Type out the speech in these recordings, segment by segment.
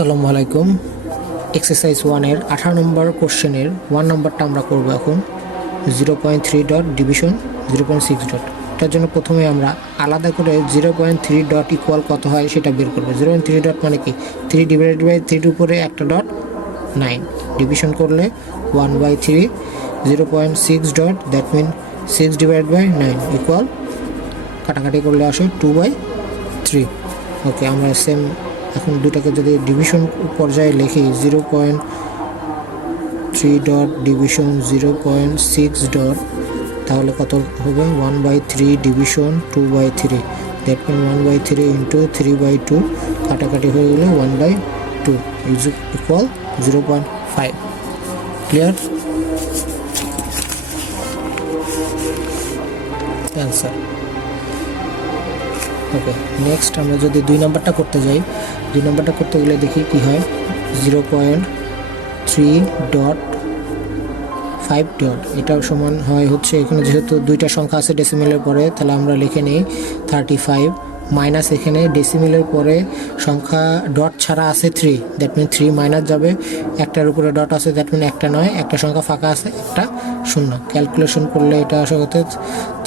আসসালামু আলাইকুম। এক্সারসাইজ 1 এর 18 নম্বর কোশ্চেনের 1 নম্বরটা আমরা করব এখন 0.3 ডট ডিভিশন 0.6 ডট। এটার জন্য প্রথমে আমরা আলাদা করে 0.3 ডট ইকুয়াল কত হয় সেটা বের করব। 0.3 ডট মানে কি 3 ডিভাইডেড বাই 3 এর উপরে একটা ডট 9 ডিভিশন করলে 1/3 0.6 dot that mean 6 divided by 9 equal কাটাকাটি করলে আসে 2/3। ওকে, আমরা সেম এখন দুটাকে যদি ডিভিশন পর্যায়ে লিখি 0.3 ডট ডিভিশন 0.6 ডট, তাহলে কত হবে 1/3 ডিভিশন 2/3 দ্যাট মিন 1/3 ইন্টু 3/2 কাটাকাটি হয়ে গেলে 1/2 is equal 0.5। Clear? Answer. Okay, next আমরা যদি 2 নম্বরটা করতে যাই, 2 নম্বরটা করতে গেলে দেখি কি হয় 0.3 ডট 5 ডট, এটা সমান হয় হচ্ছে এখানে যেহেতু দুইটা সংখ্যা আছে ডেসিমেলের পরে, তাহলে আমরা লিখে নিই 35 মাইনাস এখানে ডেসিমেলের পরে সংখ্যা ডট ছাড়া আছে 3 দ্যাট মিন 3 মাইনাস যাবে, একটার উপরে ডট আছে দ্যাট মিন একটা নয়, একটা সংখ্যা ফাঁকা আছে একটা শূন্য। ক্যালকুলেশন করলে এটা আসে হতে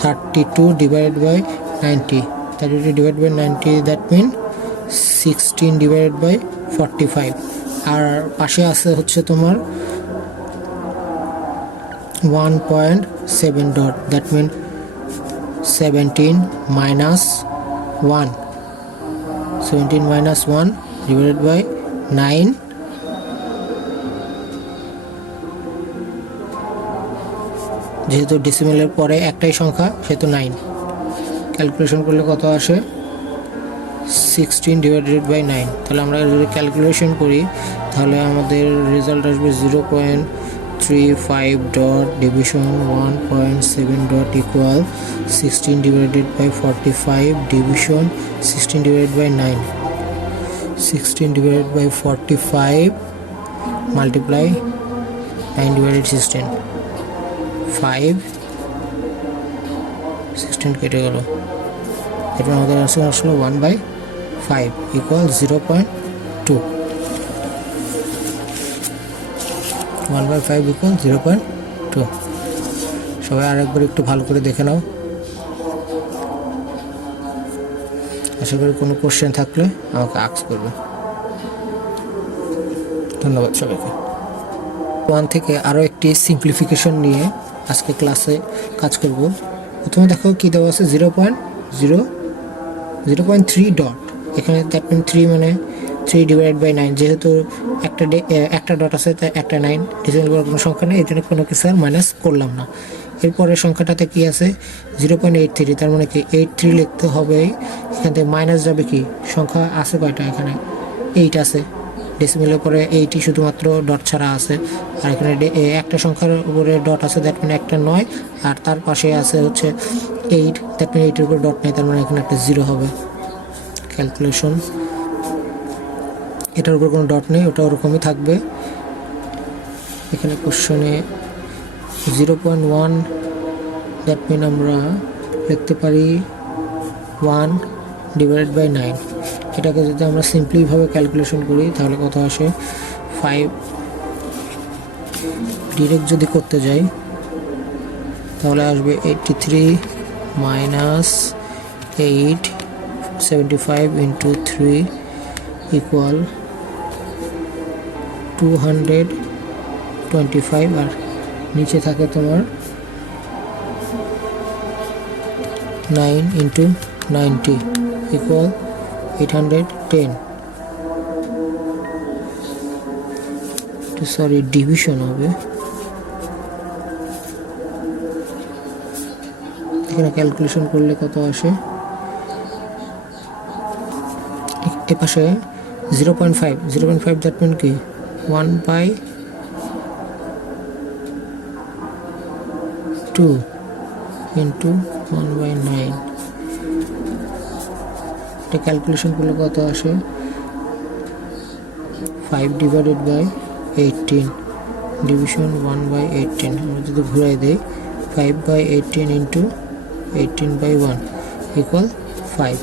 32 divided by 90, 32 divided by 90 that mean 16 divided by 45। আর পাশে আছে হচ্ছে তোমার 1.7 dot that mean 17 minus 1 divided by 9 যেহেতু ডেসিমেলের পরে একটাই সংখ্যা সেহেতু 9। ক্যালকুলেশন করলে কত আসে 16 ডিভাইডেড বাই 9। তাহলে আমরা যদি ক্যালকুলেশন করি তাহলে আমাদের রেজাল্ট আসবে 0.35 dot division 1.7 dot equal 16 divided by 45 division 16 divided by 9, 16 divided by 45 multiply 9 divided 16, 5 16 কেটে গেল, এরপর আমাদের আসলে 1/5 ইকুয়াল 0.2, 1/5 ইকুয়াল 0.2। সবাই আরেকবার একটু ভালো করে দেখে নাও। আশা করি কোনো কোশ্চেন থাকলে আমাকে আস্ক করবে। ধন্যবাদ সবাইকে। 1 থেকে আরও একটি সিম্পলিফিকেশন নিয়ে আজকে ক্লাসে কাজ করব। প্রথমে দেখো কি দেওয়া আছে 0.3 ডট, এখানে দ্যাট মিন 3 মানে 3 ডিভাইডেড বাই 9, যেহেতু একটা ডট আছে তাই একটা 9 ডিসিমেল করার কোনো সংখ্যা নেই, এই জন্য কোনো কিছু আর মাইনাস করলাম না। এরপরে সংখ্যাটাতে কি আছে 0.83, তার মানে কি 83 লিখতে হবে। এখান থেকে মাইনাস যাবে কি সংখ্যা আছে কয়টা, এখানে 8 আছে, ডেসিমেলের পরে 80 শুধুমাত্র ডট ছাড়া আছে, আর এখানে একটা সংখ্যার উপরে ডট আছে দ্যাট মিন একটা 9, আর তার পাশে আছে হচ্ছে 8 দ্যাট মিন 8 এর উপরে ডট নেই, তার মানে এখানে একটা 0 হবে। ক্যালকুলেশন, এটার উপর কোনো ডট নেই, ওটা ওরকমই থাকবে। এখানে কোশ্চেনে 0.1 দ্যাট মিন আমরা লিখতে পারি 1 ডিভাইডেড বাই 9। এটাকে যদি আমরা সিম্পলিভাবে ক্যালকুলেশন করি তাহলে কত আসে 5। ডিরেক্ট যদি করতে যাই তাহলে আসবে 83 মাইনাস 8 75 ইন্টু 3 ইকুয়াল 225, আর নিচে থাকে তোমার 9 ইন্টু 90 ইকুয়াল 810। সরি, ডিভিশন হবে। এখানে ক্যালকুলেশন করলে কত আসে, এ পাশে 0.5 দ্যাট মিন কি 1/2 ইন্টু 1/9। এটা ক্যালকুলেশন করলে কত আসে 5 ডিভাইডেড বাই 18 ডিভিশন 1/18। আমরা যদি ঘুরাই দেই 5/18 ইন্টু 18/1 ইকুয়াল 5।